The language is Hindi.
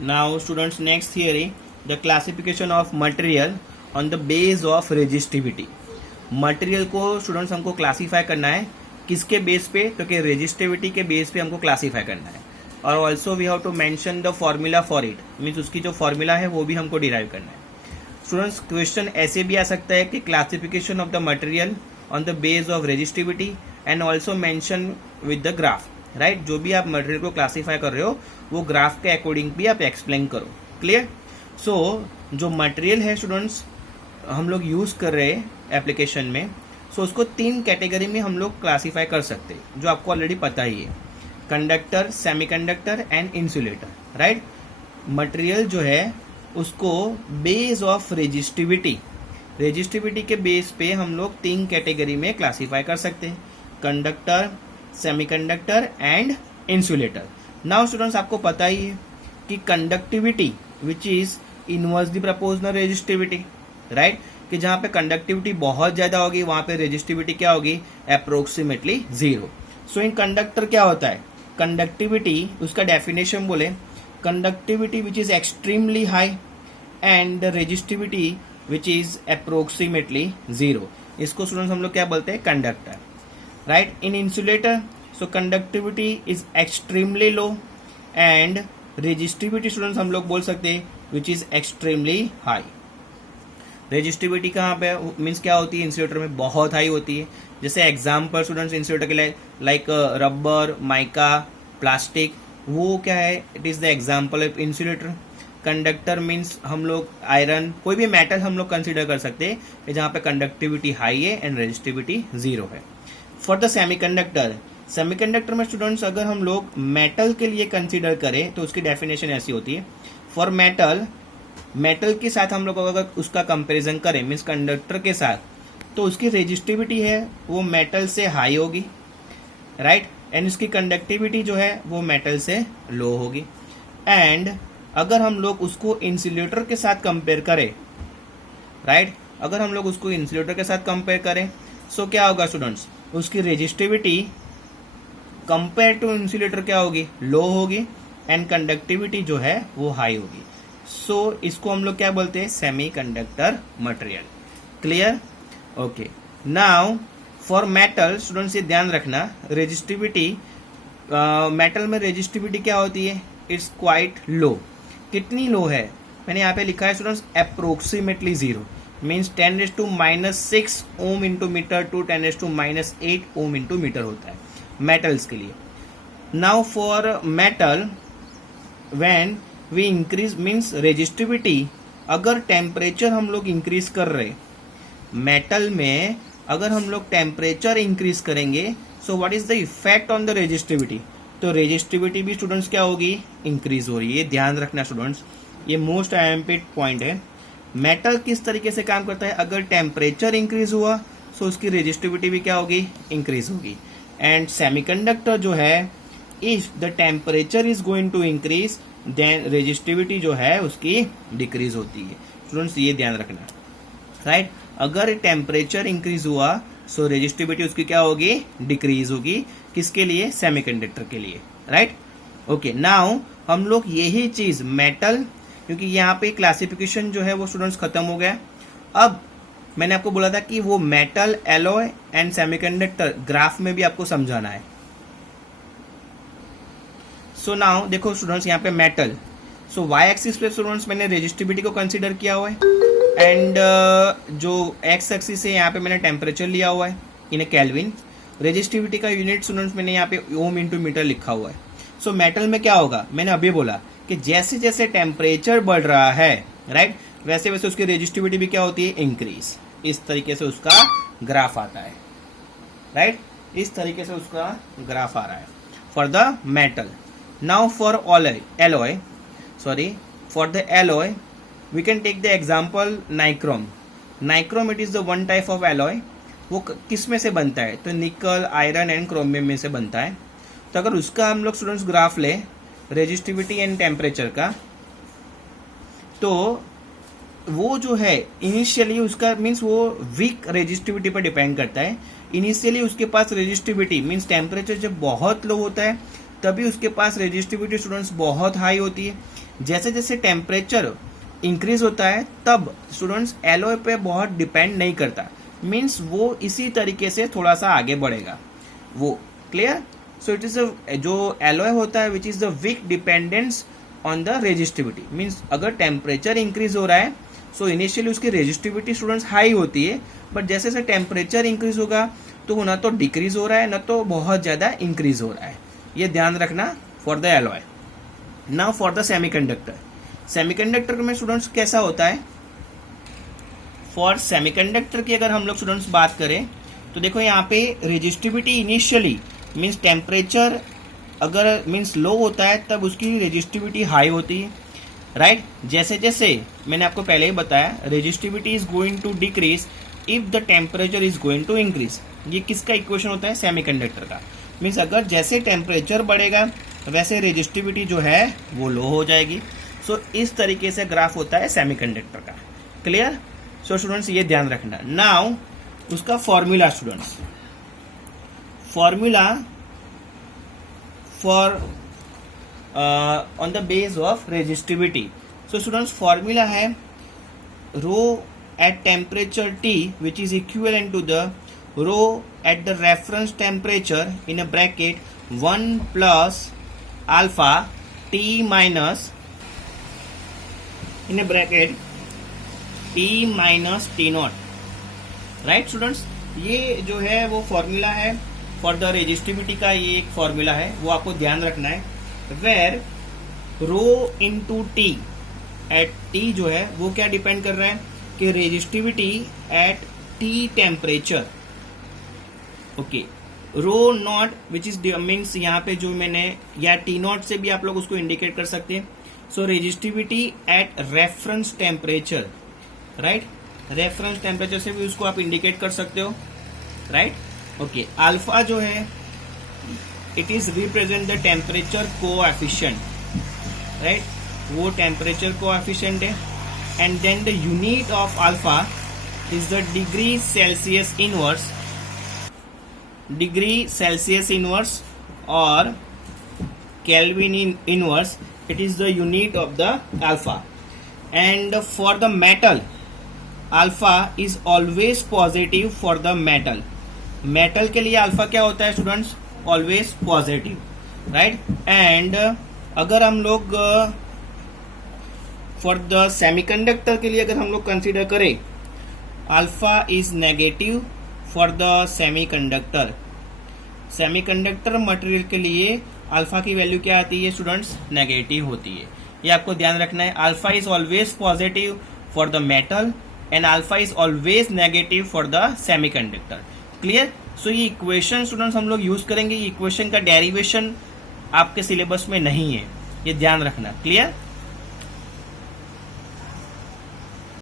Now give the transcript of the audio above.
Now students, next theory, the classification of material on the base of resistivity. Material को स्टूडेंट्स हमको क्लासीफाई करना है किसके बेस पे, तो कि रेजिस्टिविटी के बेस पे हमको क्लासीफाई करना है. और also we have to mention the formula for it, means उसकी जो फॉर्मूला है वो भी हमको डिराइव करना है. स्टूडेंट्स, क्वेश्चन ऐसे भी आ सकता है कि classification of the material on the base of resistivity and also mention with the graph. Right, जो भी आप मटेरियल को क्लासीफाई कर रहे हो वो ग्राफ के अकॉर्डिंग भी आप एक्सप्लेन करो. क्लियर? सो जो मटेरियल है स्टूडेंट्स हम लोग यूज कर रहे हैं एप्लीकेशन में, सो उसको 3 कैटेगरी में हम लोग क्लासीफाई कर सकते हैं, जो आपको ऑलरेडी पता ही है. Conductor, semiconductor and insulator. Right, material जो है उसको बेस ऑफ रेजिस्टिविटी के बेस पे हम लोग 3 कैटेगरी में क्लासीफाई कर सकते हैं, conductor, semiconductor and insulator. Now students, आपको पता ही है कि conductivity which is inversely proportional resistivity. Right, कि जहां पे कंडक्टिविटी बहुत ज्यादा होगी वहां पे रेजिस्टिविटी क्या होगी, अप्रोक्सीमेटली 0. सो इन कंडक्टर क्या होता है, कंडक्टिविटी उसका डेफिनेशन बोले, conductivity which is extremely high and resistivity which is approximately 0. इसको स्टूडेंट्स हम लोग क्या बोलते हैं, conductor. Right, in insulator so conductivity is extremely low and resistivity students हम लोग बोल सकते हैं which is extremely high. Resistivity कहाँ पे मीन्स क्या होती है, इंसुलेटर में बहुत हाई होती है. जैसे एग्जाम्पल स्टूडेंट्स इंसुलेटर के लिए लाइक रबर, माइका, प्लास्टिक, वो क्या है, it is the example of insulator. Conductor means हम लोग आयरन, कोई भी मेटल हम लोग कंसिडर कर सकते हैं जहाँ पे कंडक्टिविटी हाई है एंड रेजिस्टिविटी 0 है. फॉर द सेमीकंडक्टर में स्टूडेंट्स अगर हम लोग मेटल के लिए कंसिडर करें तो उसकी डेफिनेशन ऐसी होती है, फॉर मेटल के साथ हम लोग अगर उसका कंपैरिजन करें मीन्स कंडक्टर के साथ, तो उसकी रेजिस्टिविटी है वो मेटल से हाई होगी. राइट, एंड उसकी कंडक्टिविटी जो है वो मेटल से लो होगी. एंड अगर हम लोग उसको इंसुलेटर के साथ कंपेयर करें, राइट, अगर हम लोग उसको इंसुलेटर के साथ कंपेयर करें सो क्या होगा स्टूडेंट्स, उसकी रेजिस्टिविटी कंपेयर टू इंसुलेटर क्या होगी, लो होगी एंड कंडक्टिविटी जो है वो हाई होगी. सो इसको हम लोग क्या बोलते हैं, semiconductor material. Clear? Okay. Now for metal students ये ध्यान रखना, रेजिस्टिविटी मेटल में रेजिस्टिविटी क्या होती है, इट्स क्वाइट लो. कितनी लो है, मैंने यहाँ पे लिखा है students approximately 0, means 10⁻⁶ ohm into metre to 10⁻⁸ ohm into metre होता है मेटल्स के लिए. Now for metal when we increase means resistivity, अगर टेम्परेचर हम लोग इंक्रीज कर रहे मेटल में, अगर हम लोग टेम्परेचर इंक्रीज करेंगे so what is the effect on the resistivity, तो रेजिस्टिविटी भी स्टूडेंट्स क्या होगी, इंक्रीज हो रही है. ये ध्यान रखना स्टूडेंट्स, ये मोस्ट इम्पोर्टेंट पॉइंट है. मेटल किस तरीके से काम करता है, अगर टेम्परेचर इंक्रीज हुआ सो उसकी रेजिस्टिविटी भी क्या होगी, इंक्रीज होगी. एंड सेमीकंडक्टर जो है, if the temperature is going to increase then resistivity जो है उसकी डिक्रीज होती है. स्टूडेंट्स ये ध्यान रखना. राइट, अगर टेम्परेचर इंक्रीज हुआ सो रेजिस्टिविटी उसकी क्या होगी, डिक्रीज होगी. किसके लिए, सेमीकंडक्टर के लिए. Right, okay. नाउ हम लोग यही चीज मेटल, क्योंकि यहाँ पे क्लासिफिकेशन जो है वो स्टूडेंट्स खत्म हो गया. अब मैंने आपको बोला था कि वो metal, alloy and semiconductor graph में भी आपको समझाना है. सो नाउ देखो स्टूडेंट्स, यहाँ पे मेटल, सो वाई एक्सिस पे स्टूडेंट्स मैंने रेजिस्टिविटी को कंसीडर किया हुआ है एंड जो एक्स एक्सिस है यहाँ पे मैंने टेम्परेचर लिया हुआ है इन केल्विन. रेजिस्टिविटी का यूनिट स्टूडेंट्स मैंने यहाँ पे ओम इंटू मीटर लिखा हुआ है. सो मेटल में क्या होगा, मैंने अभी बोला कि जैसे जैसे टेम्परेचर बढ़ रहा है, राइट, वैसे वैसे उसकी रेजिस्टिविटी भी क्या होती है, इंक्रीज. इस तरीके से उसका ग्राफ आता है. राइट, इस तरीके से उसका ग्राफ आ रहा है for the metal. Now for alloy, for the alloy, we can take the example nichrome. Nichrome it is the one type of alloy. वो किस में से बनता है, तो निकल, आयरन एंड क्रोमियम में से बनता है. तो अगर उसका हम लोग स्टूडेंट्स ग्राफ ले रेजिस्टिविटी एंड टेम्परेचर का, तो वो जो है इनिशियली उसका मीन्स वो वीक रेजिस्टिविटी पर डिपेंड करता है. इनिशियली उसके पास रेजिस्टिविटी मीन्स टेम्परेचर जब बहुत लो होता है तभी उसके पास रेजिस्टिविटी स्टूडेंट्स बहुत हाई होती है. जैसे जैसे टेम्परेचर इंक्रीज होता है तब स्टूडेंट्स एलॉय पे बहुत डिपेंड नहीं करता, मीन्स वो इसी तरीके से थोड़ा सा आगे बढ़ेगा वो। क्लियर? सो इट इज जो एलॉय होता है which is the weak dependence on the resistivity, means अगर टेम्परेचर इंक्रीज हो रहा है सो इनिशियली उसकी रेजिस्टिविटी स्टूडेंट्स हाई होती है, बट जैसे जैसे टेम्परेचर इंक्रीज होगा तो ना तो डिक्रीज हो रहा है ना तो बहुत ज़्यादा इंक्रीज हो रहा है। ये ध्यान रखना for the alloy. Now for the semiconductor. Semiconductor में स्टूडेंट्स कैसा होता है? फॉर सेमीकंडक्टर की अगर हम लोग स्टूडेंट्स बात करें तो देखो यहाँ पे रेजिस्टिविटी इनिशियली मीन्स टेम्परेचर अगर मीन्स लो होता है तब उसकी रेजिस्टिविटी हाई होती है, राइट? जैसे जैसे मैंने आपको पहले ही बताया resistivity is going to decrease if the temperature is going to increase. ये किसका इक्वेशन होता है? सेमीकंडक्टर का। मीन्स अगर जैसे टेम्परेचर बढ़ेगा वैसे रेजिस्टिविटी जो है वो लो हो जाएगी। सो इस तरीके से ग्राफ होता है सेमीकंडक्टर का। क्लियर? सो स्टूडेंट्स ये ध्यान रखना। नाउ उसका formula students, formula for on the base of resistivity. So students formula है रो at temperature T which is equivalent to the rho at the reference temperature in a bracket 1 plus alpha T minus in a bracket T minus T naught, right students? ये जो है वो फॉर्मूला है फॉर द रेजिस्टिविटी का, ये एक फॉर्मूला है वो आपको ध्यान रखना है। Where rho into T at T जो है वो क्या डिपेंड कर रहा है कि resistivity at T temperature, okay, rho naught which is means यहाँ पे जो मैंने या टी नॉट से भी आप लोग उसको इंडिकेट कर सकते हैं। So resistivity at reference temperature, right? Reference temperature से भी उसको आप इंडिकेट कर सकते हो, राइट? ओके, अल्फा जो है it is represent the temperature coefficient, right? वो टेम्परेचर कोएफिशिएंट है। And then the unit of alpha is the degree Celsius inverse or Kelvin inverse. It is the unit of the alpha. And for the metal, alpha is always positive for the metal. Metal के लिए alpha क्या होता है students? Always positive, right? And अगर हम लोग फॉर द सेमीकंडक्टर के लिए अगर हम लोग कंसीडर करें, alpha is negative for the semiconductor. Semiconductor material के लिए अल्फा की वैल्यू क्या आती है स्टूडेंट्स? नेगेटिव होती है। ये आपको ध्यान रखना है। Alpha is always positive for the metal and alpha is always negative for the semiconductor. Clear? So ये इक्वेशन स्टूडेंट्स हम लोग यूज करेंगे। ये इक्वेशन का डेरिवेशन आपके सिलेबस में नहीं है, ये ध्यान रखना। क्लियर?